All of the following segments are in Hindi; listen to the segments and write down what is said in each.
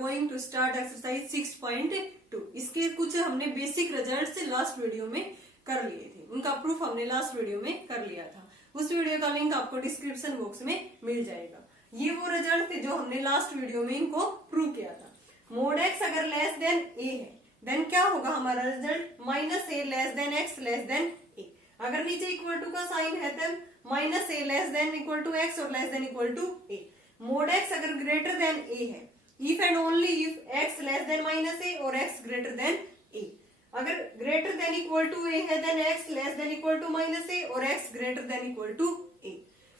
Going to start exercise 6.2। इसके कुछ हमने बेसिक रिजल्ट्स लास्ट वीडियो में कर लिए थे, उनका प्रूफ हमने लास्ट वीडियो में कर लिया था। उस वीडियो का लिंक आपको डिस्क्रिप्शन बॉक्स में मिल जाएगा। ये वो रिजल्ट थे जो हमने लास्ट वीडियो में इनको प्रूव किया था। मोड एक्स अगर लेस देन ए है देन क्या होगा हमारा result, minus a less than x less than a. अगर नीचे इक्वल टू का साइन है तब minus a less than equal to x और less than equal to a. Mod x अगर ग्रेटर देन ए है, if and only if x less than minus a और एक्स ग्रेटर देन ए। अगर greater than equal to a है then x less than equal to minus a और x greater than equal to a.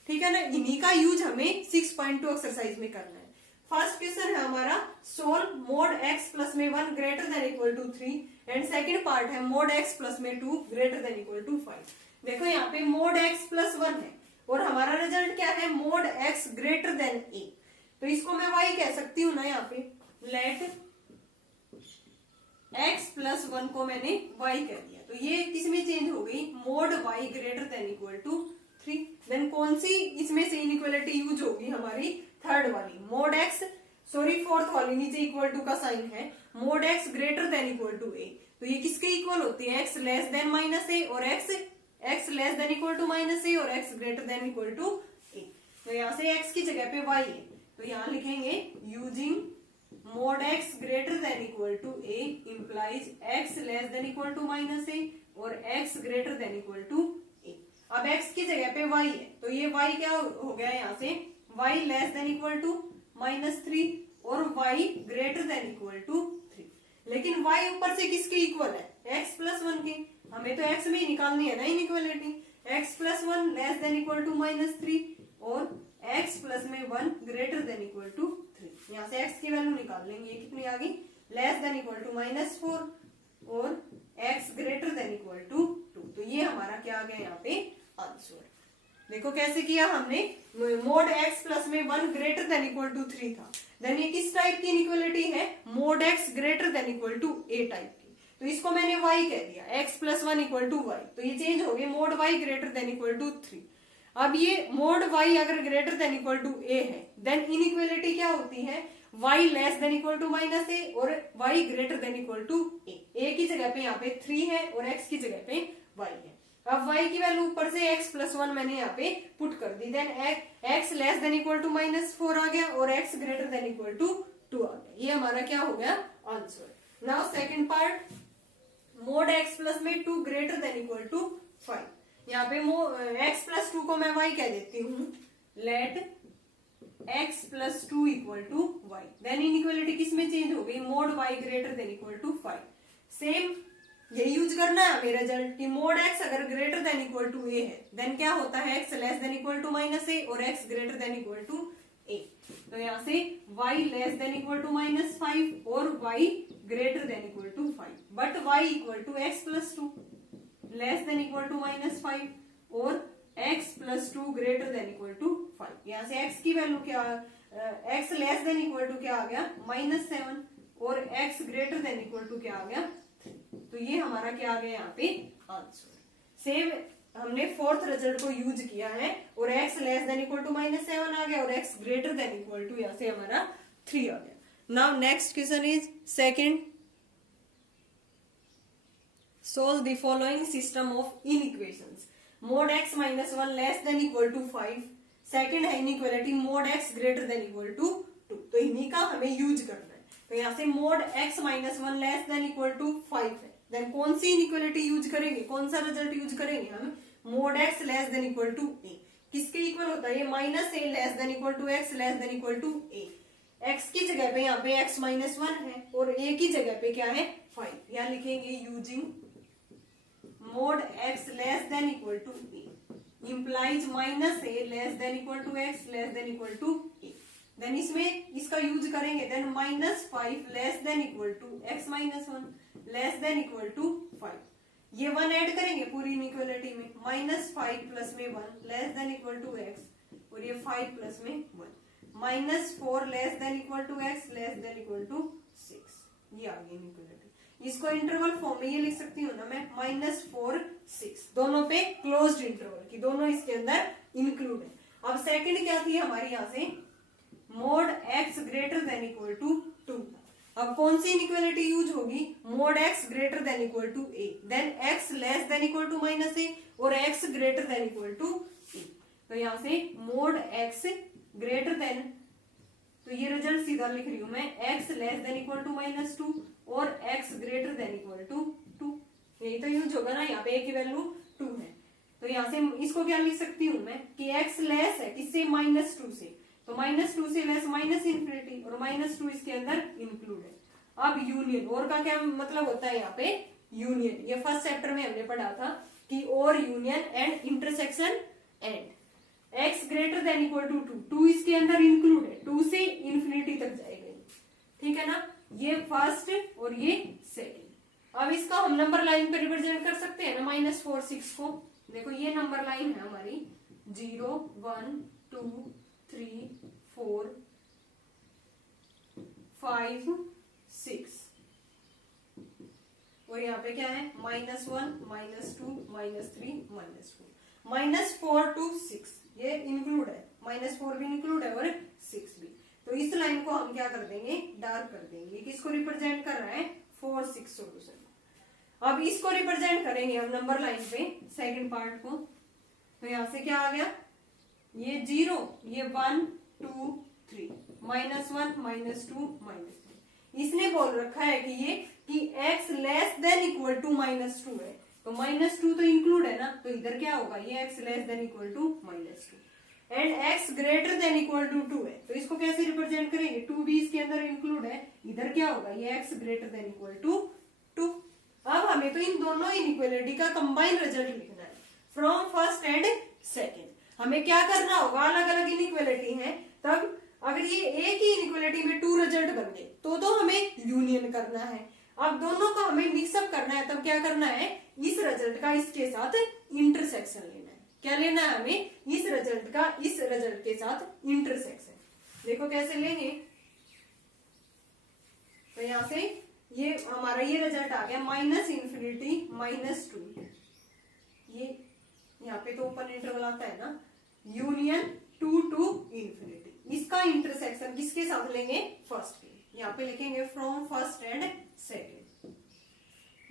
ठीक है ना, इन्हीं का यूज हमें 6.2 एक्सरसाइज में करना है। फर्स्ट क्वेश्चन है हमारा सोल्व मोड एक्स प्लस में 1 greater than equal to 3 and second part है मोड एक्स प्लस में 2 ग्रेटर देन इक्वल टू 5। देखो यहाँ पे मोड एक्स प्लस 1 है और हमारा रिजल्ट क्या है, मोड एक्स ग्रेटर देन ए। तो इसको मैं y कह सकती हूँ ना, यहाँ पे लेट x प्लस 1 को मैंने y कह दिया। तो ये किसमें चेंज हो गई, mod y greater than equal to 3। Then कौन सी इसमें से इनइक्वालिटी यूज होगी हमारी, थर्ड वाली, मोड x फोर्थ वाली, नीचे इक्वल टू का साइन है, mod x greater than equal to a। तो ये किसके इक्वल होती है, x less than minus a और x less than equal to minus a और x greater than equal to a। तो यहाँ से x की जगह पे y है, तो यहाँ लिखेंगे using mod x greater than equal to a implies x less than equal to minus a और x greater than equal to a। अब x की जगह पे y है, तो ये y क्या हो गया यहाँ से, y less than equal to -3 और y greater than equal to 3। लेकिन y ऊपर से किसके इक्वल है, x प्लस 1 के। हमें तो x में ही निकालनी है ना inequality. x plus 1 less than equal to -3 और x प्लस में 1 ग्रेटर देन इक्वल टू 3। यहाँ से x की वैल्यू निकाल लेंगे, कितनी आ गई, लेस देन इक्वल टू -4 और x greater than equal to 2। तो ये हमारा क्या आ गया यहाँ पे आंसर। देखो कैसे किया हमने, मोड x प्लस में 1 ग्रेटर देन इक्वल टू 3 था। देन ये किस टाइप की इनइक्वालिटी है, mod x greater than equal to a type की। तो इसको मैंने y कह दिया, x plus 1 equal to y। तो ये चेंज हो गए, mod y greater than equal to 3। अब ये मोड y अगर greater than equal to a है देन इनइक्वालिटी क्या होती है, y less than equal to minus a और y greater than equal to a की जगह पे यहाँ पे 3 है और x की जगह पे y है। अब y की वैल्यू ऊपर से x प्लस 1 मैंने यहाँ पे पुट कर दी, then x less than equal to -4 आ गया और x greater than equal to 2 आ गया। ये हमारा क्या हो गया answer. Now second part, mod x plus में 2 ग्रेटर देन इक्वल टू 5। यहाँ पे x प्लस 2 को मैं y कह देती हूँ, let x plus 2 equal to y। Then inequality किसमें चेंज हो गई, mod y greater than equal to 5। Same ये यूज करना है हमें रिजल्ट कि मोड x अगर greater than equal to a है देन क्या होता है, x less than equal to minus a और x greater than equal to a। तो यहाँ से y less than equal to -5 और y greater than equal to 5, but y equal to x plus 2 less than equal to -5 और x plus 2 greater than equal to 5। यहाँ से x की वैल्यू क्या, x less than equal to क्या आ गया -7 और x greater than equal to क्या आ गया 3। तो ये हमारा क्या आ गया यहाँ पे आंसर। सेम हमने फोर्थ रिजल्ट को यूज किया है और x less than equal to -7 आ गया और x greater than equal to यहाँ से हमारा 3 आ गया। Now next question is second, solve the following system of inequations. Mod x minus 1 less than equal to 5। Second है inequality mod x greater than equal to 2। तो इन्हीं का हमें यूज करना है। तो यहाँ से mod x minus 1 less than equal to 5 है, देन कौन सी इनइक्वालिटी यूज करेंगे, कौन सा रिजल्ट यूज करेंगे हम, mod x less than equal to a। किसके इक्वल होता है ये, -a less than equal to x less than equal to a। x की जगह पे यहाँ पे x माइनस 1 है और a की जगह पे क्या है 5। यहाँ लिखेंगे using mod x less than equal to a implies -a less than equal to x less than equal to a। Then इसमें इसका यूज करेंगे, then -5 less than equal to x minus 1 less than equal to 5। ये 1 ऐड करेंगे पूरी इनइक्वालिटी में, -5 प्लस में 1 less than equal to x और ये 5 प्लस में 1 -4 less than equal to x less than equal to 6। ये आ गई इनइक्वालिटी। इसको इंटरवल फॉर्म में ये लिख सकती हूँ ना मैं, -4 6, दोनों पे क्लोज्ड इंटरवल की, दोनों इसके अंदर इंक्लूड है। अब सेकंड क्या थी हमारी यहाँ से, mod x greater than equal to two. अब कौन सी इनइक्वालिटी यूज होगी, mod x greater than equal to a, then x less than equal to minus a और x greater than equal to a. तो यहां से मोड एक्स ग्रेटर देन, तो ये रिजल्ट सीधा लिख रही हूं मैं, x less than equal to minus two और x greater than equal to two. यही तो यूज होगा ना, यहाँ पे ए की वैल्यू टू है, तो यहाँ से इसको क्या लिख सकती हूँ मैं कि एक्स लेस है किससे, माइनस टू से, तो माइनस टू से लेस माइनस इन्फिनिटी और माइनस टू इसके अंदर इंक्लूड है। अब यूनियन, और का क्या मतलब होता है यहाँ पे, यूनियन, ये फर्स्ट चैप्टर में हमने पढ़ा था कि और union and intersection and x greater than equal to two, two इसके अंदर इंक्लूड है, टू से इंफिनिटी तक जाएगा, ठीक है ना, ये फर्स्ट और ये सेकेंड। अब इसका हम नंबर लाइन पे रिप्रेजेंट कर सकते हैं ना, -4 6 को, देखो ये नंबर लाइन है हमारी 0 1 2 3 4 5 6 और यहाँ पे क्या है -1 -2 -3 -4 -4 to 6 ये इंक्लूड है, -4 भी इंक्लूड है और 6 भी। तो इस लाइन को हम क्या कर देंगे, डार्क कर देंगे। किसको रिप्रेजेंट कर रहा है, 4 6 सोल्यूशन। अब इसको रिप्रेजेंट करेंगे हम नंबर लाइन पे सेकंड पार्ट को, तो यहां से क्या आ गया, ये 0, ये 1 2 3 -1 -2 -3। इसने बोल रखा है कि ये कि x less than equal to -2 है, तो -2 तो इंक्लूड है ना, तो इधर क्या होगा, ये x less than equal to -2 and x greater than equal to 2 है, तो इसको कैसे रिप्रेजेंट करेंगे, 2 भी इसके अंदर इंक्लूड है, इधर क्या होगा, ये x greater than equal to 2। अब हमें तो इन दोनों इनइक्वालिटी का कंबाइन रिजल्ट लिखना है फ्रॉम फर्स्ट एंड सेकेंड। हमें क्या करना होगा, अलग अलग इनइक्वालिटी है, तब अगर ये एक ही इनइक्वालिटी में 2 रिजल्ट बन गए तो हमें यूनियन करना है। अब दोनों का हमें मिक्सअप करना है, तब क्या करना है, इस रिजल्ट का इसके साथ इंटरसेक्शन लेना है। क्या लेना है हमें, इस रिजल्ट का इस रिजल्ट के साथ इंटरसेक्शन। देखो कैसे लेंगे, तो यहां से ये हमारा ये रिजल्ट आ गया -∞ -2, ये यहाँ पे तो ओपन इंटरवल आता है ना, यूनियन 2 to ∞। इसका इंटरसेक्शन किसके साथ लेंगे, फर्स्ट के, यहाँ पे लिखेंगे from first and second,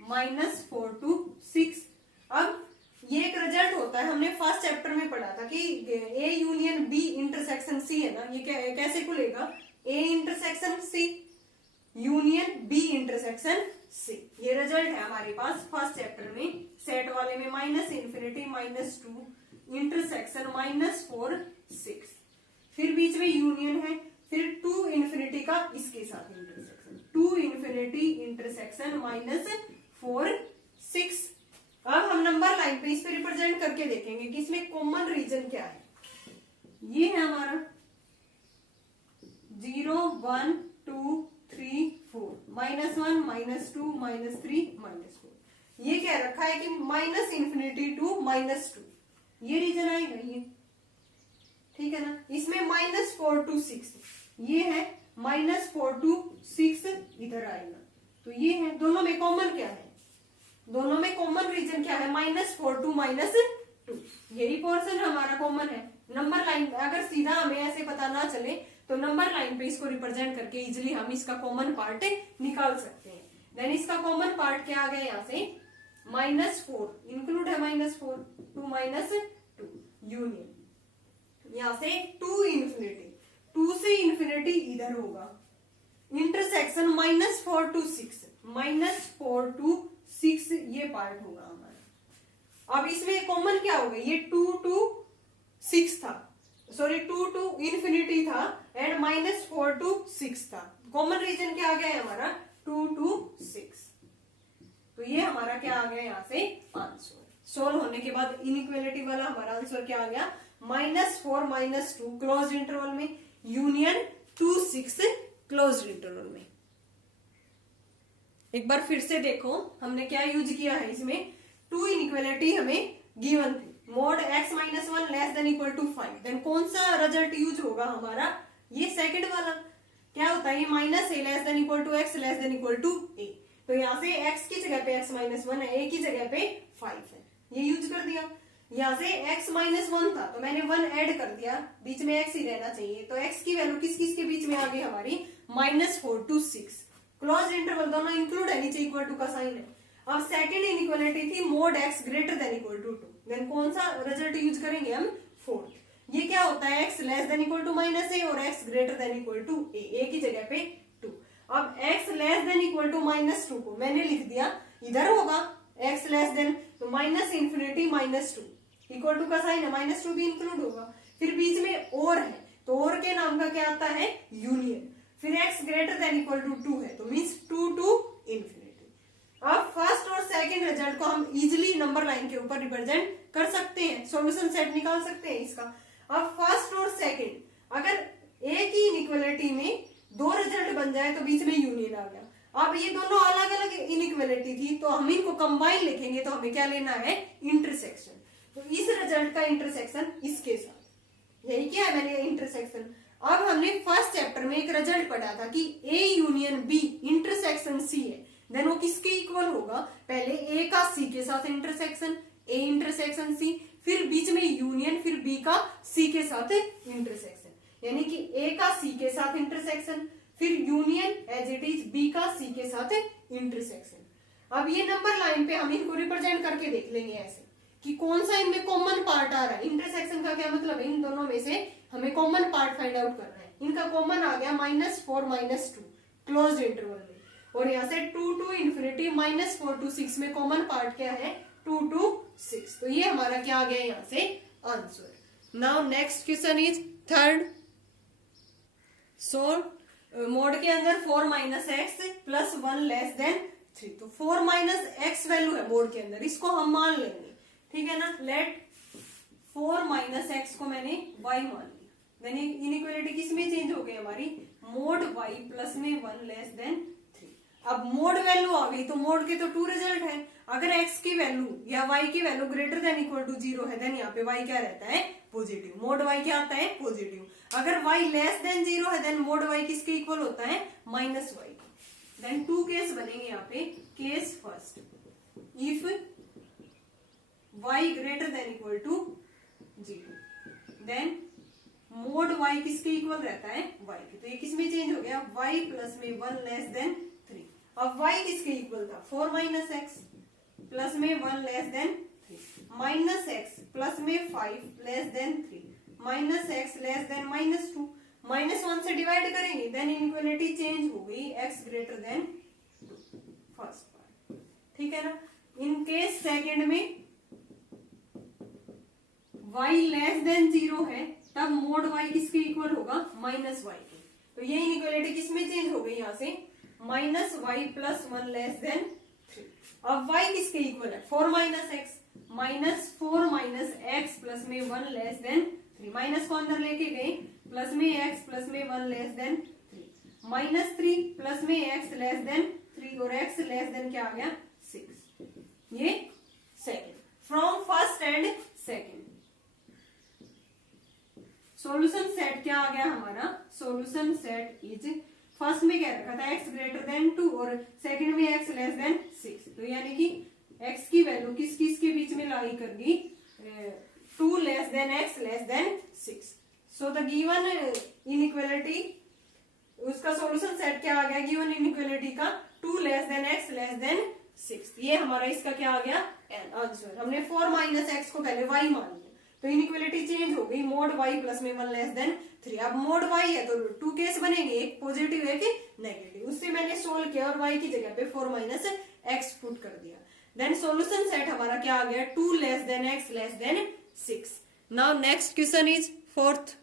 -4 to 6। अब ये एक रिजल्ट होता है, हमने फर्स्ट चैप्टर में पढ़ा था कि A union B intersection C है ना, ये कैसे खुलेगा, A intersection C union B intersection C। ये रिजल्ट है हमारे पास फर्स्ट चैप्टर में, सेट वाले में -∞ -2 इंटरसेक्शन -4 6, फिर बीच में यूनियन है, फिर 2 ∞ का इसके साथ इंटरसेक्शन, 2 ∞ इंटरसेक्शन -4 6। अब हम नंबर लाइन पे इस पे रिप्रेजेंट करके देखेंगे कि इसमें कॉमन रीजन क्या है। ये है हमारा 0 1 2 3 4 -1 -2 -3 -4। ये कह रखा है कि -∞ to -2, ये रीजन आएगा ये, ठीक है ना। इसमें -4 to 6 ये है, -4 to 6 इधर आएगा, तो ये है। दोनों में कॉमन क्या है, दोनों में कॉमन रीजन क्या है, -4 to -2, यही पोर्शन हमारा कॉमन है। नंबर लाइन अगर सीधा हमें ऐसे पता ना चले तो नंबर लाइन पे इसको रिप्रेजेंट करके इजिली हम इसका कॉमन पार्ट निकाल सकते हैं। देन इसका कॉमन पार्ट क्या आ गया, यहाँ से -4 इंक्लूड है, -4 2 -2 यूनियन, यहाँ से 2 ∞, 2 से इन्फिनिटी इधर होगा, इंटरसेक्शन -4 to 6, -4 to 6 ये पार्ट होगा हमारा। अब इसमें कॉमन क्या होगा, ये 2 to 6 था, सॉरी 2 to ∞ था एंड -4 to 6 था। कॉमन रीजन क्या आ गया है हमारा, 2 to 6। तो ये हमारा क्या आ गया यहाँ से आंसर। सोल्व होने के बाद इनइक्वालिटी वाला हमारा आंसर क्या आ गया, -4 -2 क्लोज इंटरवल में, यूनियन 2 6 क्लोज इंटरवल में। एक बार फिर से देखो हमने क्या यूज किया है, इसमें 2 इनइक्वालिटी हमें गिवन थी, mod x -1 less than equal to 5, then कौन सा रिजल्ट यूज होगा हमारा, ये सेकंड वाला। क्या होता है, ये -a less than equal to x less than equal to a, तो यहाँ से x की जगह पे x -1 है, a की जगह पे 5 है, ये यूज कर दिया। यहाँ से x -1 था तो मैंने 1 ऐड कर दिया, बीच में x ही रहना चाहिए, तो x की वैल्यू किस किस के बीच में आ गई हमारी, -4 to 6। क्लोज इंटरवल दोनों इंक्लूड है, नीचे इक्वल टू का साइन है। अब सेकंड इनइक्वालिटी थी mod x greater than equal to 2, then कौन सा रिजल्ट यूज करेंगे हम, फोर्थ। ये क्या होता है, x less than equal to -a और x greater than equal to a की जगह पे 2। अब x less than equal to -2 को मैंने लिख दिया, इधर होगा x लेस देन तो -∞ -2 इक्वल टू का साइन है, -2 भी इंक्लूड होगा, फिर बीच में और है तो और के नाम का क्या आता है, यूनियन, फिर x greater than equal to 2 है तो मींस 2 to ∞। अब फर्स्ट और सेकंड रिजल्ट को हम इजिली नंबर लाइन के ऊपर रिप्रेजेंट कर सकते हैं, सॉल्यूशन सेट निकाल सकते हैं इसका। अब फर्स्ट और सेकंड अगर एक ही इनइक्वालिटी में दो रिजल्ट बन जाए तो बीच में यूनियन आ गया। अब ये दोनों अलग अलग इनइक्वालिटी थी तो हम इनको कंबाइन लिखेंगे तो हमें क्या लेना है, इंटरसेक्शन। तो इस रिजल्ट का इंटरसेक्शन इसके साथ, यही क्या है मैंने इंटरसेक्शन। अब हमने फर्स्ट चैप्टर में एक रिजल्ट पढ़ा था कि A union B intersection C है, देन वो किसके इक्वल होगा, पहले A का C के साथ इंटरसेक्शन, A इंटरसेक्शन C, फिर बीच में यूनियन, फिर B का C के साथ इंटरसेक्शन, यानी कि A का C के साथ इंटरसेक्शन, फिर union as it is B का C के साथ इंटरसेक्शन। अब ये नंबर लाइन पे हम इनको रिप्रेजेंट करके देख लेंगे ऐसे कि कौन सा इनमें कॉमन पार्ट आ रहा है। इंटरसेक्शन का क्या मतलब है, इन दोनों में से हमें कॉमन पार्ट फाइंड आउट करना है। इनका कॉमन आ गया -4 -2 क्लोज्ड इंटरवल में, और यहाँ से 2 to ∞, -4 to 6 में कॉमन पार्ट क्या है, 2 to 6। तो ये हमारा क्या आ गया यहाँ से answer. Now next question is third. So mode के अंदर 4 - x प्लस 1 लेस देन 3, तो 4 - x वैल्यू है मोड के अंदर, इसको हम मान लेंगे, ठीक है ना। लेट 4 - x को मैंने y मान लिया, देन इनइक्वालिटी किस में चेंज हो गई हमारी, मोड y प्लस में 1 लेस देन 3। अब मोड वैल्यू आ गई तो मोड के तो 2 रिजल्ट है, अगर x की वैल्यू या y की value greater than equal to 0 है देन यहाँ पे y क्या रहता है, पॉजिटिव, मोड y क्या आता है, पॉजिटिव। अगर y लेस देन 0 है देन मोड y किसके इक्वल होता है, -y। देन 2 केस बनेंगे यहाँ पे। Case first, if y greater than equal to 0, then mod y किसके इक्वल रहता है, y के, तो ये किस में चेंज हो गया, y प्लस में 1 लेस देन 3। अब y किसके इक्वल था, 4 - x प्लस में 1 लेस देन 3, -x प्लस में 5 less then 3, -x less than -2, -1 से डिवाइड करेंगे देन इनइक्वालिटी चेंज हो गई, x greater than 2, first part, ठीक है ना। इन केस सेकंड में y लेस देन 0 है तब मोड y किसके इक्वल होगा, -y के, तो ये इनइक्वालिटी किस में चेंज हो गई, यहाँ से -y प्लस 1 लेस देन 3। अब y किसके इक्वल है, 4 - x, -4 - x प्लस में 1 लेस देन 3, माइनस को अंदर लेके गए, प्लस में x प्लस में 1 लेस देन 3, -3 प्लस में x लेस देन 3 और x लेस देन क्या आ गया, 6। ये second, from first and second solution set क्या आ गया हमारा, सॉल्यूशन सेट इज, फर्स्ट में क्या रखा था x ग्रेटर देन 2 और सेकंड में x लेस देन 6, तो यानी कि x की वैल्यू किस किस के बीच में लाई कर दी, 2 less than x less than 6। So the given inequality, उसका सॉल्यूशन सेट क्या आ गया, गिवन इनइक्वालिटी का 2 less than x less than 6, ये हमारा इसका क्या आ गया आंसर। हमने 4 - x को पहले y मान लिया तो इनइक्वालिटी चेंज हो गई, मोड y प्लस में 1 लेस देन 3। अब मोड y है तो 2 केस बनेंगे, एक पॉजिटिव एक नेगेटिव, उससे मैंने सोल्व किया और y की जगह पे 4 - x पुट कर दिया। देन सॉल्यूशन सेट हमारा क्या आ गया, 2 less than x less than 6। Now next question is fourth.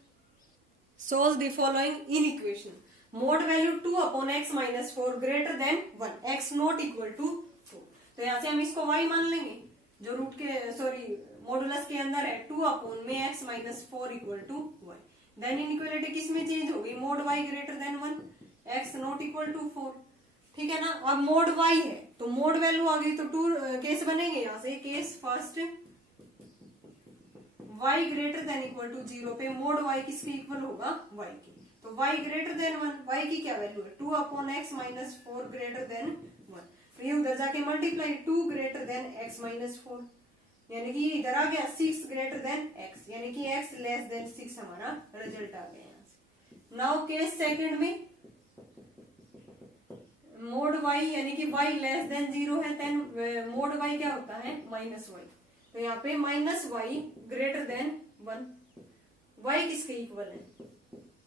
Solve the following inequation, mod value 2/x - 4 greater than 1, x not equal to 4, तो यहाँ से हम इसको y मान लेंगे जो रूट के सॉरी मॉडुलस के अंदर है, 2/x - 4 equal to y। Then inequality किस में चेंज हो गई, mod y greater than 1, x not equal to 4, ठीक है ना। अब मोड y है तो मोड वैल्यू आ गई तो 2 केस बनेंगे यहाँ से। Case first, y greater than equal to 0 पे मोड y किसके इक्वल होगा, y के, तो y ग्रेटर देन 1, y की क्या वैल्यू है, 2/x - 4 ग्रेटर देन 1, फिर ये उधर जाके मल्टीप्लाई 2 ग्रेटर देन x - 4, यानी कि इधर आ गया 6 ग्रेटर देन x, यानी कि x लेस देन 6 हमारा रिजल्ट आ गया यहाँ से। नाउ केस सेकंड में मोड y यानी कि y लेस देन 0 है, देन मोड y क्या होता है माइनस y। तो यहाँ पे minus y greater than 1, y किसके इक्वल है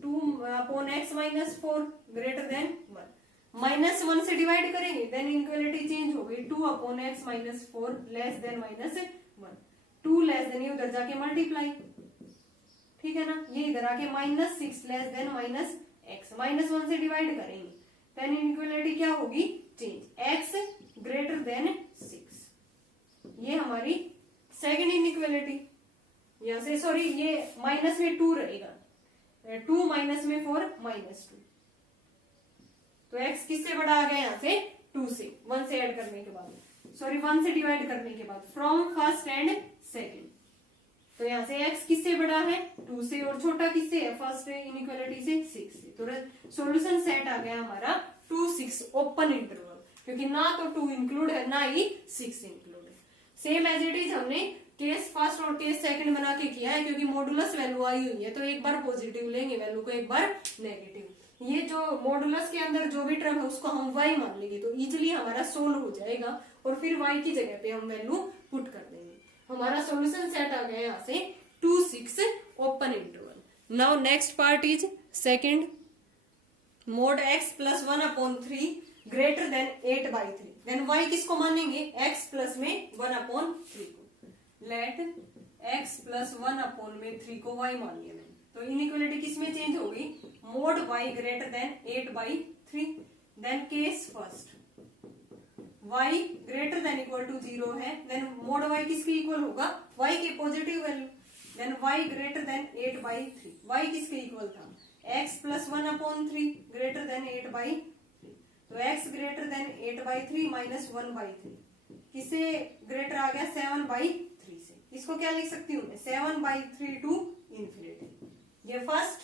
2/x minus 4 greater than 1, minus 1 से डिवाइड करेंगे देन इनइक्वालिटी चेंज हो गई 2/x minus 4 less than minus 1, 2 less then ये उधर जाके मल्टीप्लाई, ठीक है ना, ये इधर आके minus 6 less than minus x, minus 1 से डिवाइड करेंगे देन इनइक्वालिटी क्या होगी चेंज, x ग्रेटर देन 6। ये हमारी सेकंड इनइक्वालिटी, यहां से सॉरी ये माइनस में 2 रहेगा, 2 माइनस में 4 माइनस 2, तो x किससे बड़ा आ गया यहाँ से 2 से, 1 से ऐड करने के बाद, सॉरी 1 से डिवाइड करने के बाद फ्रॉम फर्स्ट एंड सेकंड। तो यहाँ से x किससे बड़ा है 2 से, और छोटा किससे है फर्स्ट इनइक्वालिटी से 6 से। तो सॉल्यूशन सेट आ गया हमारा 2 6 ओपन इंटरवल, क्योंकि ना तो 2 इंक्लूड है ना ही 6 इंक्लूड है। सेम एज इट इज हमने केस फर्स्ट और केस सेकंड बना के किया है, क्योंकि मॉडुलस वैल्यू आई हुई है तो एक बार पॉजिटिव लेंगे वैल्यू को, एक बार नेगेटिव। ये जो मॉडुलस के अंदर जो भी टर्म है उसको हम y मान लेंगे तो इजिली हमारा सोल्व हो जाएगा, और फिर y की जगह पे हम वैल्यू पुट कर देंगे। हमारा सॉल्यूशन सेट आ गया यहाँ से 2 6 open interval. Now next part is second, mod x plus 1/3 greater than 8/3, then y किसको मानेंगे x प्लस में 1/3 को, लेट x प्लस 1/3 को y मान लिया मैंने। तो इनइक्वालिटी किसमें चेंज होगी, mod y greater than 8/3, then case first y greater than equal to 0 है, देन मोड y किसके इक्वल होगा y के positive value, then y greater than 8/3, y किसके इक्वल था x प्लस 1/3 ग्रेटर देन 8/3, तो x ग्रेटर देन 8/3 माइनस 1/3 किससे ग्रेटर आ गया 7/3 से। इसको क्या लिख सकती हूँ मैं 7/3 टू इंफिनिटी, ये first.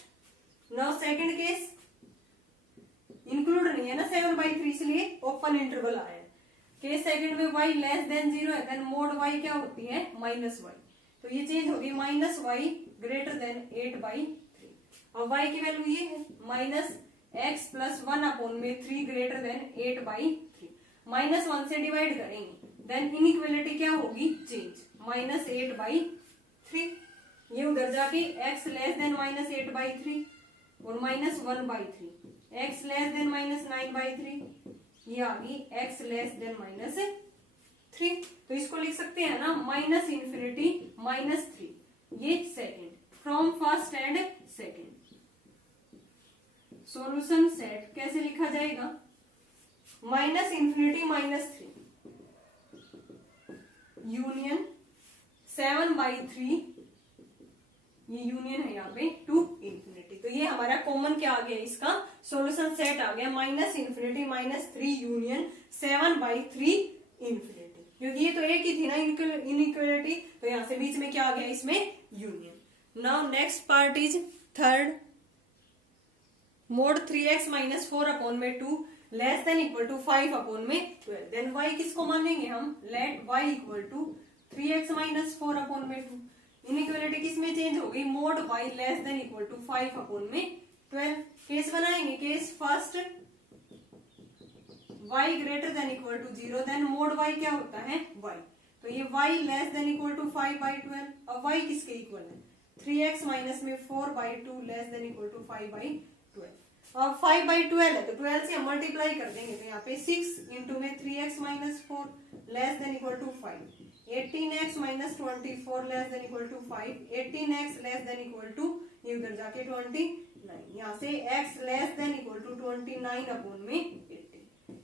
Now second case include नहीं है ना 7/3, इसलिए ओपन इंटरवल आया। केस सेकंड में y लेस देन 0 है, देन मोड y क्या होती है माइनस y, तो ये चेंज होगी माइनस y ग्रेटर देन 8/3, और y की वैल्यू ये है minus x plus 1/3 greater than 8/3, minus 1 से डिवाइड करेंगे देन इनइक्वालिटी क्या होगी चेंज माइनस 8/3, ये उधर जाके x लेस देन माइनस 8/3 और minus 1/3, x less than minus 9/3, ये आ गई x लेस देन माइनस 3। तो इसको लिख सकते हैं ना माइनस इंफिनिटी माइनस 3, ये second from first and second. Solution set कैसे लिखा जाएगा, माइनस इंफिनिटी माइनस 3 यूनियन 7/3, ये यूनियन है यहाँ पे टू इंफिनिटी। तो ये हमारा कॉमन क्या आ गया, इसका सॉल्यूशन सेट आ गया minus infinity minus 3 union 7/3 infinity, क्योंकि ये तो एक ही थी ना इनइक्वालिटी, तो यहाँ से बीच में क्या आ गया इसमें union. Now next part is third, mod 3x minus 4/2 less than equal to 5/12, then y किसको मानेंगे हम, let y equal to 3x minus 4/2। Inequality किसमें चेंज होगी, mod y less than equal to 5/12। Case बनाएंगे, case first y greater than equal to 0, then mod y क्या होता है y, तो ये y less than equal to 5/12, और y किसके इक्वल है 3x माइनस में 4/2 लेस देन इक्वल टू 5/12। अब 5/12 है तो 12 से हम मल्टीप्लाई कर देंगे, तो यहाँ पे 6 इंटू में 3x minus 4 less than equal to 5, 18x minus 24 less than equal to 5, 18x less than equal to ये उधर जाके 29, यहाँ से x less than equal to 29/80,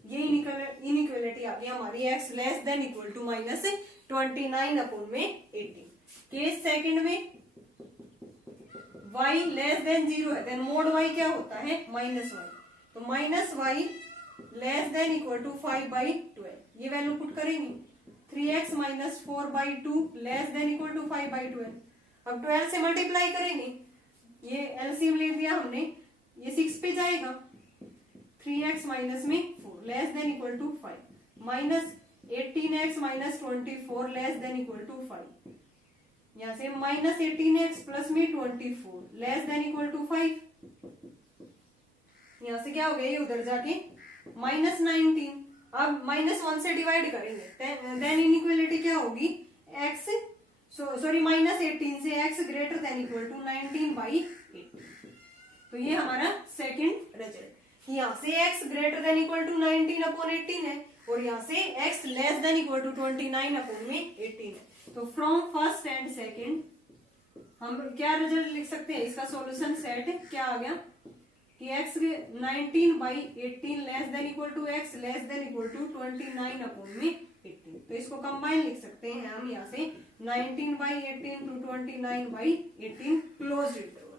ये इनइक्वालिटी आ गई हमारी x less than equal to minus 29/80। Case second में y लेस देन 0 है, देन मोड y क्या होता है माइनस y, तो minus y less than equal to 5/12, ये वैल्यू पुट करेंगे 3x minus 4/2 less than equal to 5/12। अब 12 से मल्टीप्लाई करेंगे, ये एलसीएम ले लिया हमने, ये 6 पे जाएगा, 3x माइनस में 4 less than equal to 5 minus 18x minus 24 less than equal to 5। यहां से माइनस 18x प्लस में 24 लेस देन इक्वल टू 5। यहां से क्या हो गया ये उधर जाके माइनस 19। अब -1 से डिवाइड करेंगे देन इनइक्वालिटी क्या होगी x सॉरी माइनस 18 से x greater than equal to 19/18। तो ये हमारा सेकंड रिजल्ट। यहाँ से x greater than equal to 19/18 है और यहाँ से x less than equal to 29/18 है। तो फ्रॉम फर्स्ट एंड सेकंड हम क्या रिजल्ट लिख सकते हैं, इसका सॉल्यूशन सेट क्या आ गया कि x 19/18 less than equal to x less than equal to 29/18। तो इसको कंबाइन लिख सकते हैं हम यहाँ से 19/18 to 29/18 closed interval.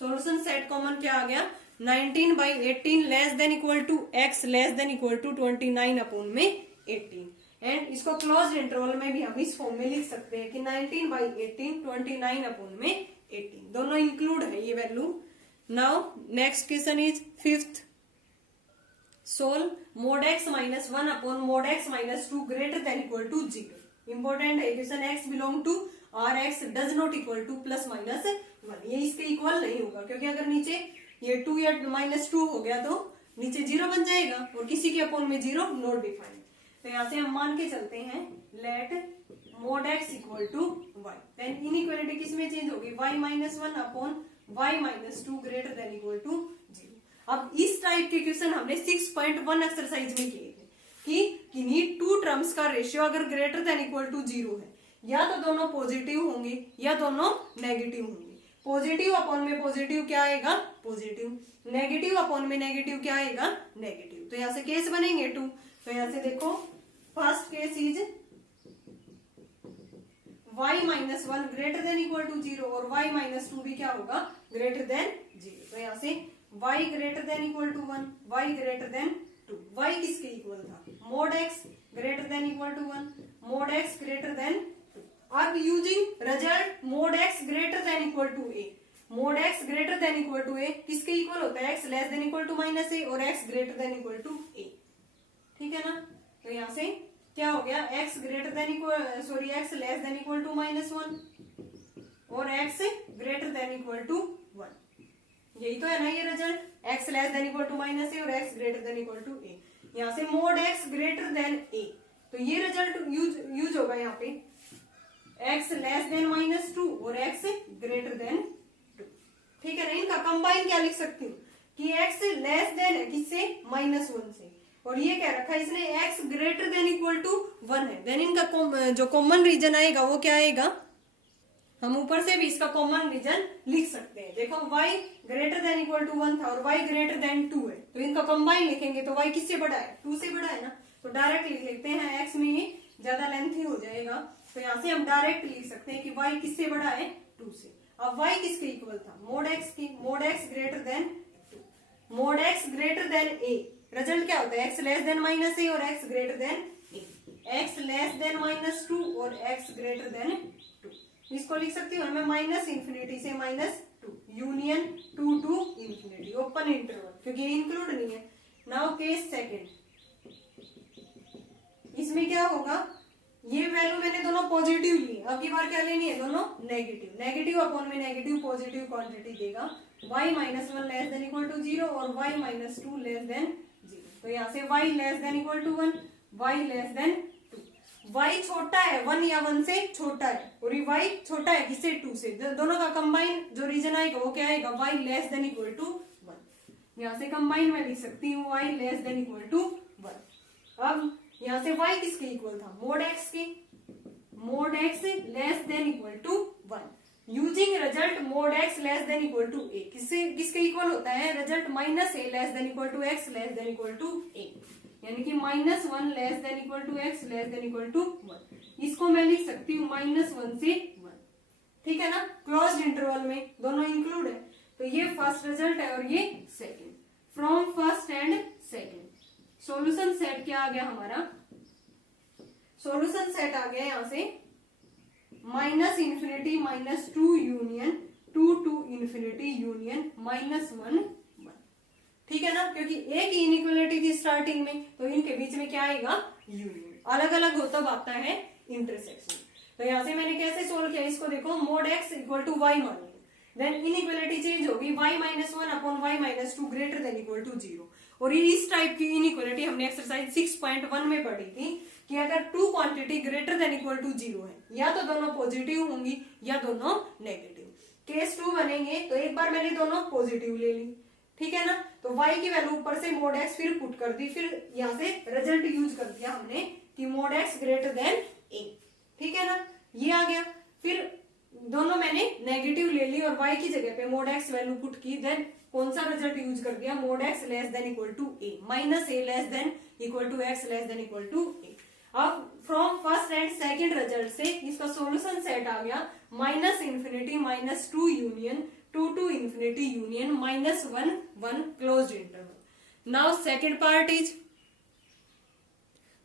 Solution set common क्या आ गया 19/18 less than equal to x less than equal to 29/18। And इसको क्लोज्ड इंटरवल में भी हम इस फॉर्म में लिख सकते हैं कि 19/18 29/18 दोनों इंक्लूड है ये value. Now next question is fifth. Solve mod x minus 1 upon mod x minus 2 greater than equal to 0. Important है question x belong to r x does not equal to plus minus 1। ये इसके इक्वल नहीं होगा क्योंकि अगर नीचे ये 2 या -2 हो गया तो नीचे 0 बन जाएगा और किसी के अपॉन में 0 नॉट डिफाइंड। तो यहाँ से हम मान के चलते हैं let mod x equal to y। Then inequality किसमें चेंज होगी y minus 1 upon y minus 2 greater than equal to 0। अब इस टाइप के क्वेश्चन हमने 6.1 एक्सरसाइज में किए थे कि किन्हीं टू टर्म्स का रेशियो अगर ग्रेटर देन इक्वल टू 0 है या तो दोनों पॉजिटिव होंगे या दोनों नेगेटिव होंगे। पॉजिटिव अपॉन में पॉजिटिव क्या आएगा पॉजिटिव, नेगेटिव अपॉन में नेगेटिव क्या आएगा नेगेटिव। तो यहाँ से केस बनेंगे 2। तो यहाँ से देखो first case is y minus 1 greater than equal to 0 और y minus 2 भी क्या होगा ग्रेटर देन 0। तो यहाँ से y greater than equal to 1 y greater than 2। y किसके इक्वल था mod x greater than equal to 1 mod x greater than 2। अब using result mod x greater than equal to a, mod x greater than equal to a किसके इक्वल होता है x less than equal to minus a और x greater than equal to a। ठीक है ना। तो यहाँ से क्या हो गया x greater than equal sorry x less than equal to -1 और x greater than equal to 1। यही तो है ना ये result x less than equal to -a और x greater than equal to a। यहाँ से mod x greater than a तो ये रिजल्ट यूज होगा यहाँ पे x लेस देन -2 और x ग्रेटर देन 2। ठीक है ना। इनका कंबाइन क्या लिख सकती हूँ कि x लेस देन है किससे -1 से और ये क्या रखा है इसने x greater than equal to 1 है। देन इनका जो कॉमन रीजन आएगा वो क्या आएगा, हम ऊपर से भी इसका कॉमन रीजन लिख सकते हैं। देखो y greater than equal to 1 था और y ग्रेटर देन 2 है तो इनका कंबाइन लिखेंगे तो y किससे बड़ा है 2 से बड़ा है ना। तो डायरेक्ट लिख लेते हैं x में ये ज्यादा लेंथी हो जाएगा तो यहाँ से हम डायरेक्ट लिख सकते हैं कि y किससे बड़ा है 2 से। अब y किसके इक्वल था मोड x की, mode x greater than 2, mode x greater than a। Result क्या होता है x लेस देन -a और x greater than a, x less than -2 और x ग्रेटर देन 2। इसको लिख सकती हूँ मैं -∞ से -2 union 2 to infinity open interval क्योंकि ये इंक्लूड नहीं है। नाउ केस सेकंड, इसमें क्या होगा ये वैल्यू मैंने दोनों पॉजिटिव ली, अब की बार क्या लेनी है दोनों नेगेटिव। नेगेटिव अपॉन में नेगेटिव पॉजिटिव क्वांटिटी देगा y -1 less than equal to 0 और y -2 लेस देन 0। तो यहाँ से y less than equal to 1 y less than 2। y छोटा है 1 या 1 से छोटा है और ये y छोटा है किससे 2 से। दोनों का कंबाइन जो रीजन आएगा वो क्या आएगा y less than equal to 1। यहाँ से कंबाइन में लिख सकती हूँ y less than equal to 1। अब यहाँ से y किसके इक्वल था मोड x के, mod x less than equal to 1 using result mod x less than equal to a। किसके इक्वल होता है result -a less than equal to x less than equal to a, यानी कि -1 less than equal to x less than equal to 1। इसको मैं लिख सकती हूँ -1 से 1। ठीक है ना। क्लोज्ड इंटरवल में दोनों इंक्लूड है तो ये फर्स्ट रिजल्ट है और ये second. From first and second solution set क्या आ गया हमारा, सॉल्यूशन सेट आ गया यहाँ से -∞ -2 यूनियन 2 टू इंफिनिटी यूनियन -1 1। ठीक है ना क्योंकि एक ही इनइक्वालिटी थी स्टार्टिंग में तो इनके बीच में क्या आएगा यूनियन, अलग अलग हो तब आता है इंटरसेक्शन। तो यहाँ से मैंने कैसे सोल्व किया इसको देखो, mod x equal to y मान लिया, देन इनइक्वालिटी चेंज होगी y minus one upon y minus two greater than equal to zero. और ये इस टाइप की इनइक्वालिटी हमने एक्सरसाइज 6.1 में पढ़ी थी कि अगर two quantity greater than equal to zero है, या तो दोनों पॉजिटिव होंगी या दोनों नेगेटिव। केस 2 बनेंगे तो एक बार मैंने दोनों पॉजिटिव ले ली, ठीक है ना, तो y की वैल्यू ऊपर से मोड x फिर पुट कर दी, फिर यहाँ से रिजल्ट यूज कर दिया हमने कि mod x greater than a, ठीक है ना, ये आ गया। फिर दोनों मैंने नेगेटिव ले ली और y की जगह पे मोड x वैल्यू पुट की, देन कौन सा रिजल्ट यूज कर दिया, mod x less than equal to a minus a less than equal to x less than equal to a। अब from first and second result से इसका सॉल्यूशन सेट आ गया minus infinity minus two union two to infinity union minus one one closed interval. Now second part is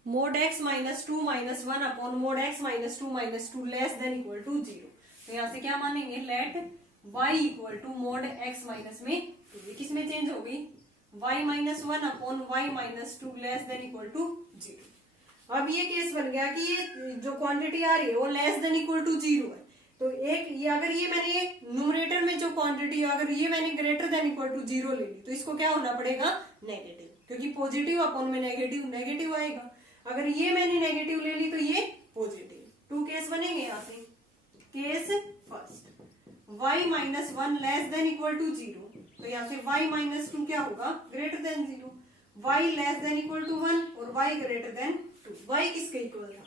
mod x minus two minus one upon mod x minus two less than equal to zero. तो यहाँ से क्या मानेंगे, let y equal to mod x minus में टू, किस में चेंज होगी, y minus one upon y minus two less than equal to zero. अब ये केस बन गया कि ये जो क्वांटिटी आ रही है वो less than equal to zero है, तो एक ये अगर ये मैंने न्यूमरेटर में जो क्वांटिटी अगर ये मैंने greater than equal to zero ले ली तो इसको क्या होना पड़ेगा, नेगेटिव, क्योंकि पॉजिटिव अपॉन में नेगेटिव नेगेटिव आएगा। अगर ये मैंने नेगेटिव ले ली तो ये पॉजिटिव। टू केस बनेंगे यहाँ से। Case first, y minus one less than equal to zero, तो यहाँ से y माइनस टू क्या होगा, greater than zero, y less than equal to one और y greater than two. y किसके इक्वल था,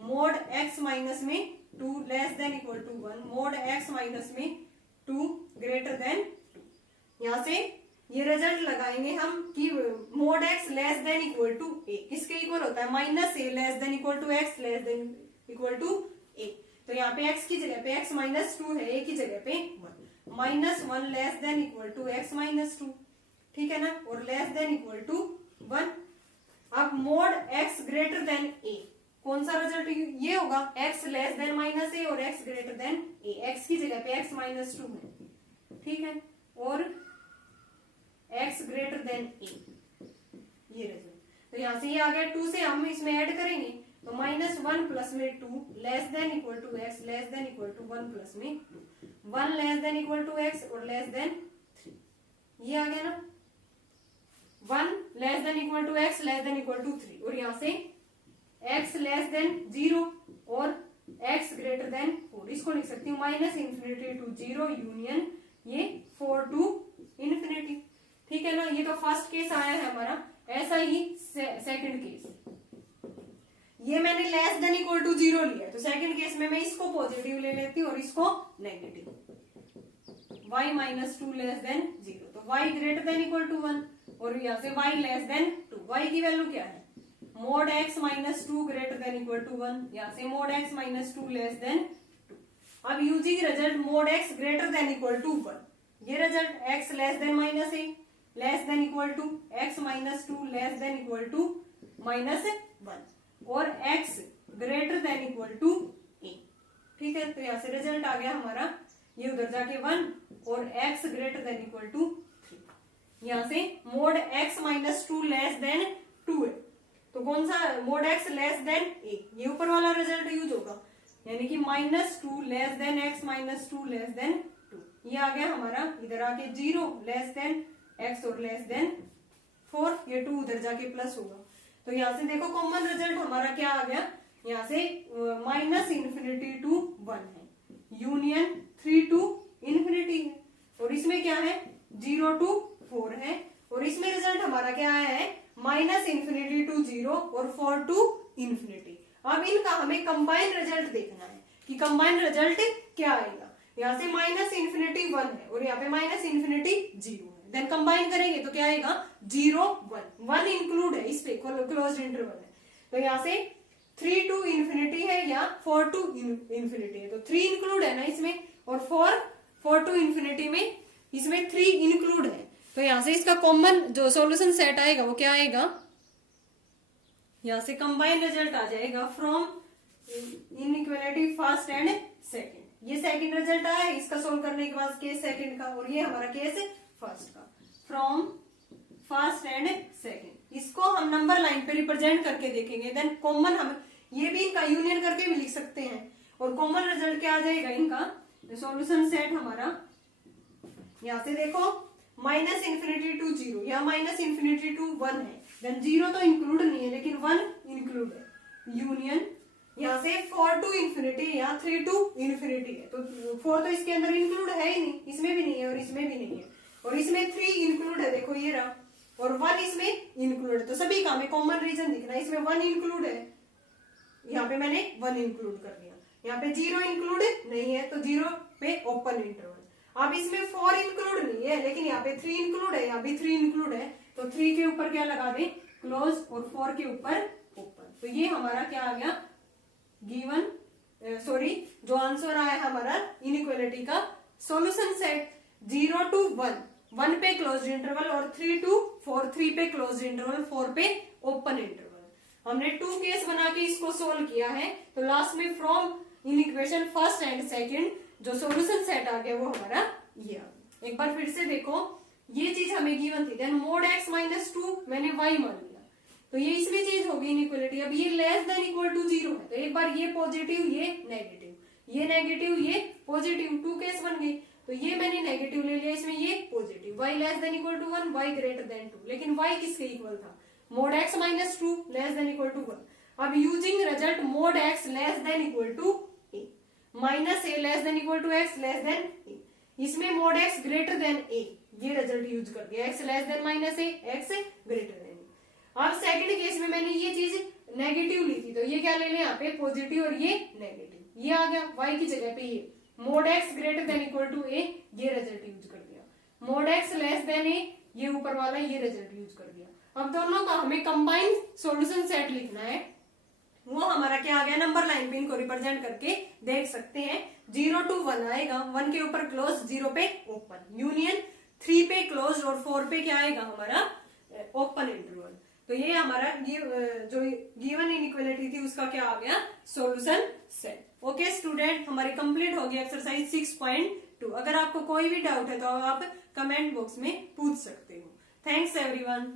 मोड x माइनस में two less than equal to one, mod x minus में टू ग्रेटर देन टू। यहाँ से ये रिजल्ट लगाएंगे हम कि mod x less than equal to a किसके इक्वल होता है, minus a less than equal to x less than equal to a। तो यहाँ पे x की जगह पे x माइनस टू है, a की जगह पे one, minus one less than equal to x minus two, ठीक है ना, और less than equal to one. अब mod x greater than a, कौन सा रिजल्ट ये होगा, x less than minus a और x greater than a, x की जगह पे x माइनस टू है, ठीक है, और x ग्रेटर देन a, ये रिजल्ट। तो यहाँ से ये आ गया, टू से हम इसमें ऐड करेंगे तो माइनस वन प्लस में two less than equal to x less than equal to one plus में two, one less than equal to x और लेस देन थ्री, ये आ गया ना, one less than equal to x less than equal to three, और यहाँ से x लेस देन जीरो और x ग्रेटर देन फोर, इसको लिख सकती हूँ minus infinity to zero union ये फोर टू इंफिनिटी, ठीक है ना। ये तो फर्स्ट केस आया है हमारा। ऐसा ही सेकंड केस, ये मैंने less than equal to zero लिया, तो सेकंड केस में मैं इसको पॉजिटिव ले लेती हूँ और इसको negative, y minus two less than zero, तो y greater than equal to one, और यहाँ से y less than two, y की वैल्यू क्या है, mod x minus two greater than equal to one, यहाँ से mod x minus two less than two. अब using result mod x greater than equal to one, ये result x less than minus a less than equal to x minus two less than equal to minus one, और x greater than equal to a, ठीक है। तो यहाँ से रिजल्ट आ गया हमारा, ये उधर जाके वन और x greater than equal to three. यहाँ से mod x minus two less than two है, तो कौन सा mod x less than a, ये ऊपर वाला रिजल्ट यूज होगा, यानी कि minus two less than x minus two less than two, ये आ गया हमारा। इधर आके जीरो लेस देन x और लेस देन फोर, ये टू उधर जाके प्लस होगा। तो यहाँ से देखो कॉमन रिजल्ट हमारा क्या आ गया, यहाँ से माइनस इंफिनिटी टू वन है, यूनियन थ्री टू इंफिनिटी है, और इसमें क्या है जीरो टू फोर है, और इसमें रिजल्ट हमारा क्या आया है माइनस इंफिनिटी टू जीरो और फोर टू इंफिनिटी। अब इनका हमें कंबाइन रिजल्ट देखना है कि कंबाइन रिजल्ट क्या आएगा। यहाँ से माइनस इंफिनिटी वन है और यहाँ पे माइनस इंफिनिटी जीरो है, देन कंबाइन करेंगे तो क्या आएगा जीरो वन, वन इंक्लूड है इस पे, क्लोज्ड इंटरवल है। तो यहाँ से थ्री टू इंफिनिटी है या फोर टू इंफिनिटी है, तो थ्री इंक्लूड है ना इसमें, और फोर टू इंफिनिटी में इसमें थ्री इंक्लूड है। तो यहाँ से इसका कॉमन जो सॉल्यूशन सेट आएगा वो क्या आएगा, यहाँ से कंबाइन रिजल्ट आ जाएगा from inequality first and second. ये सेकंड रिजल्ट आया, इसका सोल्व करने के बाद केस सेकंड का, और ये हमारा केस फर्स्ट का, फ्रॉम फर्स्ट एंड सेकंड। इसको हम नंबर लाइन पे रिप्रेजेंट करके देखेंगे, देन कॉमन हम ये भी इनका यूनियन करके भी लिख सकते हैं, और कॉमन रिजल्ट क्या आ जाएगा इनका, सॉल्यूशन सेट हमारा यहां से देखो माइनस इन्फिनिटी टू जीरो या माइनस इन्फिनिटी टू 1 है, देन जीरो तो इंक्लूड नहीं है लेकिन 1 इंक्लूड है, यूनियन यहाँ से 4 टू इन्फिनिटी या 3 टू इन्फिनिटी है, तो 4 तो इसके अंदर इंक्लूड है ही नहीं, इसमें भी नहीं है और इसमें भी नहीं है, और इसमें 3 इंक्लूड है, देखो ये रहा, और 1 इसमें इंक्लूड है, तो सभी का हमें कॉमन रीजन दिखना है, इसमें 1 इंक्लूड है, यहाँ पे मैंने 1 इंक्लूड कर दिया, यहाँ पे 0 इंक्लूड नहीं है तो 0 पे ओपन इंटरवल, अब इसमें 4 इंक्लूड नहीं है लेकिन यहाँ पे 3 इंक्लूड है, यहाँ भी 3 इंक्लूड है, तो 3 के ऊपर क्या लगा दें, क्लोज, और 4 के ऊपर ओपन, तो ये हमारा क्या आ गया गिवन, जो आंसर आया हमारा इनइक्वालिटी का सॉल्यूशन सेट 0 to 1 पे क्लोज इंटरवल, और 3 to 4 3 पे क्लोज इंटरवल, 4 पे ओपन इंटरवल। हमने 2 केस बना के इसको सोल्व किया है, तो लास्ट में from in equation first and second जो सॉल्यूशन सेट आ गया वो हमारा ये आ गया। एक बार फिर से देखो, ये चीज हमें गिवन थी, देन मोड x माइनस 2 मैंने y मान लिया, तो ये इसमें चेंज होगी इनइक्वालिटी, अब ये लेस देन इक्वल टू 0 है, तो एक बार ये पॉजिटिव ये नेगेटिव, ये नेगेटिव ये पॉजिटिव, 2 केस बन गए, तो ये मैंने नेगेटिव ले लिया, इसमें ये positive, y less than equal to 1 y greater than 2, लेकिन y किसके इक्वल था, mod x minus 2 less than equal to 1। अब using result mod x less than equal to a minus a less than equal to x less than a, इसमें mod x greater than a, ये रिजल्ट यूज कर दिया, x less than minus a x greater than. अब सेकंड केस में मैंने ये चीज नेगेटिव ली थी, तो ये क्या ले लें यहाँ पे पॉजिटिव और ये नेगेटिव, ये आ गया y की जगह पे ये mod x greater than equal to a, ये रिजल्ट यूज कर दिया, mod x less than a, ये ऊपर वाला ये रिजल्ट यूज कर दिया। अब दोनों का हमें कंबाइंड सॉल्यूशन सेट लिखना है, वो हमारा क्या आ गया, नंबर लाइन पे इनको रिप्रेजेंट करके देख सकते हैं, 0 to 1 आएगा, 1 के ऊपर क्लोज, 0 पे ओपन, यूनियन 3 पे क्लोज, और 4 पे क्या आएगा हमारा ओपन इंटरवल। तो ये हमारा जो गिवन इनइक्वालिटी थी उसका क्या आ गया, सॉल्यूशन सेट। ओके स्टूडेंट, हमारी कंप्लीट हो गई एक्सरसाइज 6.2। अगर आपको कोई भी डाउट है तो आप कमेंट बॉक्स में पूछ सकते हो। Thanks everyone.